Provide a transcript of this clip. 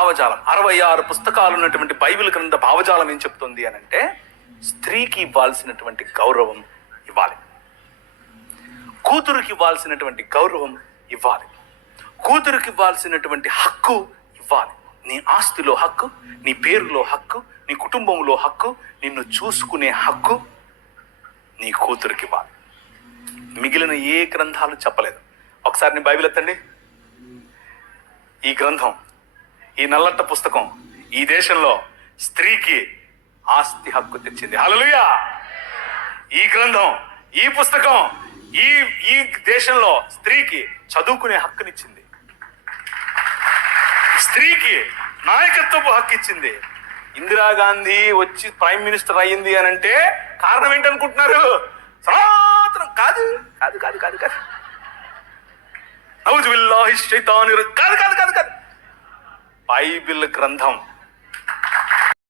భావజాలం, 66 పుస్తకాలు ఉన్నటువంటి బైబిల్ గ్రంథ భావజాలం ఏం చెప్తుంది అని అంటే, స్త్రీకి ఇవ్వాల్సినటువంటి గౌరవం ఇవ్వాలి, కూతురికి ఇవ్వాల్సినటువంటి గౌరవం ఇవ్వాలి, కూతురికి ఇవ్వాల్సినటువంటి హక్కు ఇవ్వాలి. నీ ఆస్తిలో హక్కు, నీ పేరులో హక్కు, నీ కుటుంబంలో హక్కు, నిన్ను చూసుకునే హక్కు నీ కూతురికి ఇవ్వాలి. మిగిలిన ఏ గ్రంథాలు చెప్పలేదు. ఒకసారి నీ బైబిల్ ఎత్తండి. ఈ గ్రంథం, ఈ నల్లట్ట పుస్తకం ఈ దేశంలో స్త్రీకి ఆస్తి హక్కు తెచ్చింది. హల్లెలూయా. ఈ గ్రంథం, ఈ పుస్తకం ఈ దేశంలో స్త్రీకి చదువుకునే హక్కునిచ్చింది, స్త్రీకి నాయకత్వపు హక్కు ఇచ్చింది. ఇందిరాగాంధీ వచ్చి ప్రైమ్ మినిస్టర్ అయ్యింది అని అంటే కారణం ఏంటనుకుంటున్నారు? సనాతనం కాదు కాదు కాదు కాదు కాదు కాదు కాదు కాదు కాదు బైబిల్ గ్రంథం